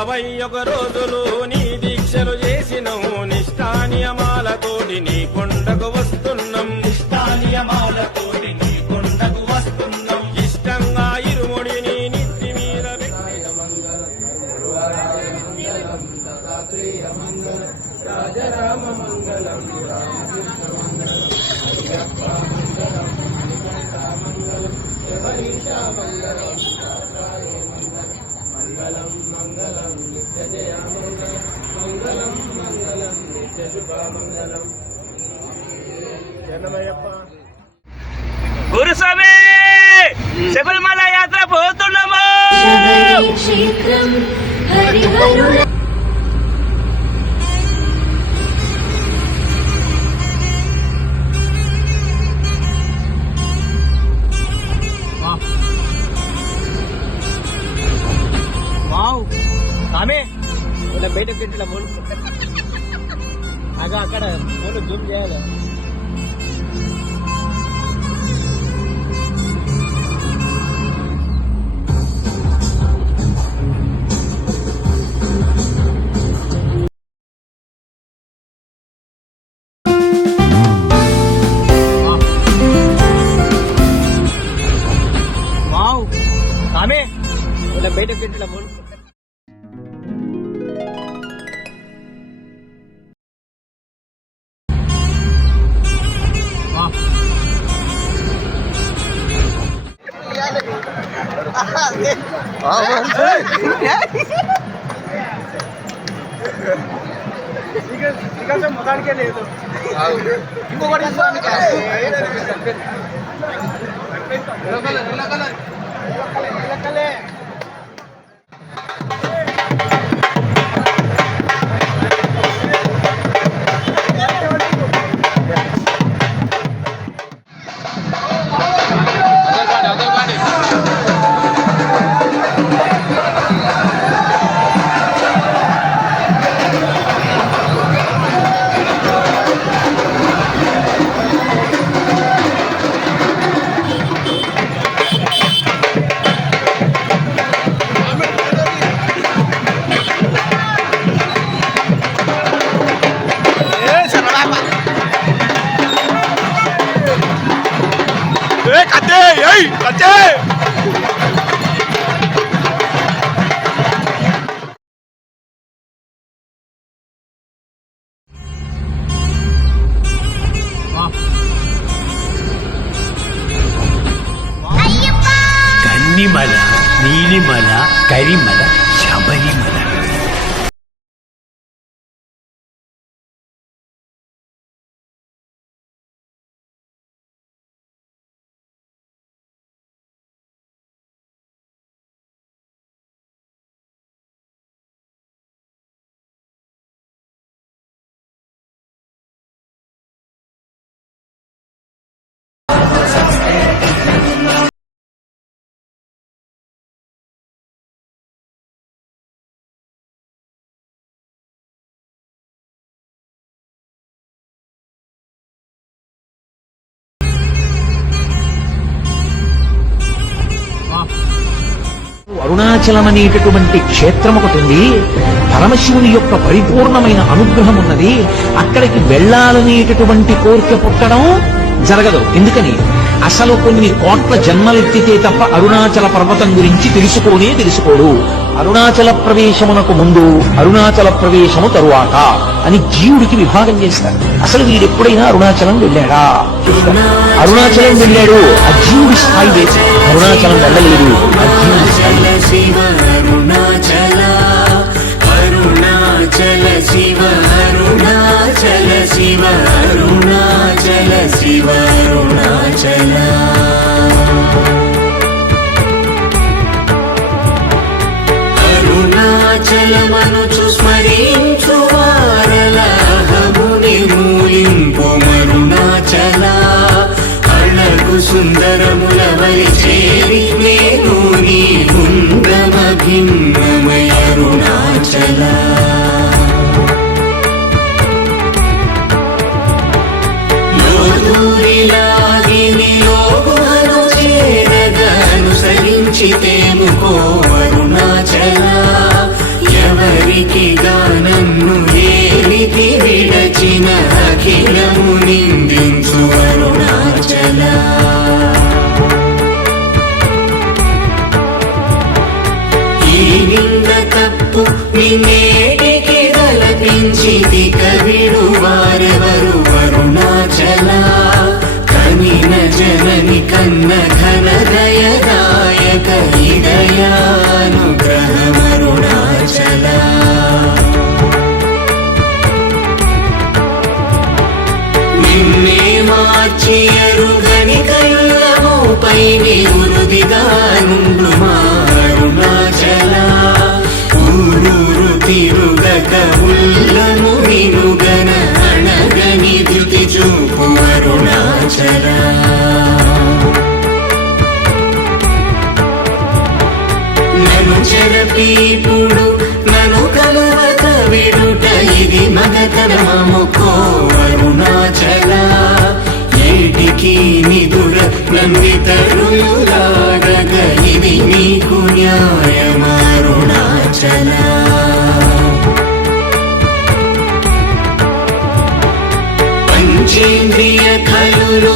21 రోజులు నీ దీక్షలు చేసినవు నిష్ఠానియమాలతోటి నీ కొండకు వస్తున్నాం నిష్ఠానియమాలతోటి నీ కొండకు వస్తున్నాం ఇష్టంగా ఇరుముడిని నిత్తి మీద రాజరామ మంగళం మంగళం మంగళం నిత్య జయ మంగళం మంగళం నిత్య శుభ మంగళం. గురుస్వామి శబరిమల యాత్ర పోతున్నాము. ఇలా బయటకు పెట్టిన మూడు అగా అక్కడ మూడు జూమ్ చేయాలి. వావ్ ఆమె ఇలా బయటకు పెట్టిన మూడు మొదటికే లేదు ఇంకొకటి కన్నిమల, నీలిమల, కరిమల, శబరిమల. అరుణాచలం అనేటటువంటి క్షేత్రం ఒకటి ఉంది. పరమశివుని యొక్క పరిపూర్ణమైన అనుగ్రహం ఉన్నది. అక్కడికి వెళ్ళాలనేటటువంటి కోరిక పుట్టడం జరగదు. ఎందుకని? అసలు కొన్ని కోట్ల జన్మలెత్తితే తప్ప అరుణాచల పర్వతం గురించి తెలుసుకోడు. అరుణాచల ప్రవేశమునకు ముందు, అరుణాచల ప్రవేశము తరువాత అని జీవుడికి విభాగం చేస్తారు. అసలు వీడెప్పుడైనా అరుణాచలం వెళ్ళాడా? అరుణాచలం వెళ్ళాడు, ఆ జీవుడి స్థాయి వేసి. అరుణాచలం వెళ్ళలేదు, ఆ జీవుడి స్థాయి. శివ అరుణాచల శివ అరుణాచల శివ అరుణాచల అరుణాచలమనుచు స్మరించు వారలహముని మూలింపు మరుణాచల అళగు సుందరముల వరి చేరి నేను నీ బృందమ భిన్నమయ అరుణాచల అనుసరించితేముకో అరుణాచల అవికిగా నన్ను ఏలితి విడచిన అఖిలము నిందించు అరుణాచల ఈ నింద తప్పు నిన్నేటికి తలపించితి కవిడు వారెవరు అరుణాచల కనిన జనని కన్న ఘన దయదాయక హృదయానుగ్రహమరుణాచల నిన్నే మార్చి ఎరుగని కళ్ళమోపై నివృదిగా నుండు అరుణాచల ఊరూరు తిరుగక ఉల్లము వినుగన అణగని ధృతి చూపు అరుణాచల నన్ను చెరపీపుడు నన్ను కలవక విడుట ఇది మగతరమముకో అరుణాచల ఏటికి నిదుర నందితరులాడగ ఇది నీకు న్యాయమరుణాచల పంచేంద్రియ కలులు